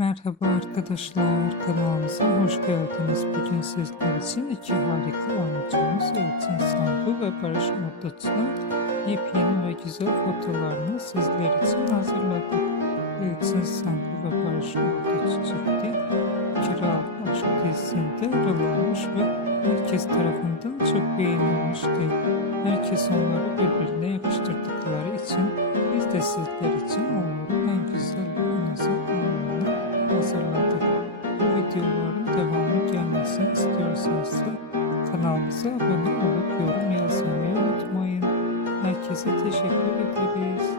Merhaba arkadaşlar, kanalımıza hoş geldiniz. Bugün sizler için iki harika oyuncumuz Elçin Sangu ve Barış Arduç'un yepyeni ve güzel fotolarını sizler için hazırladık. Elçin Sangu ve Barış Arduç çifti Kiralık Aşk dizisinde rol almış ve herkes tarafından çok beğenilmişti. Herkes onları birbirine yakıştırdıkları için biz de sizler için onların en güzel ve en özel anlarını hazırladık. Bu videoların devamı gelmesini istiyorsanız kanalımıza abone olup yorum yazmayı unutmayın. Herkese teşekkür ederiz.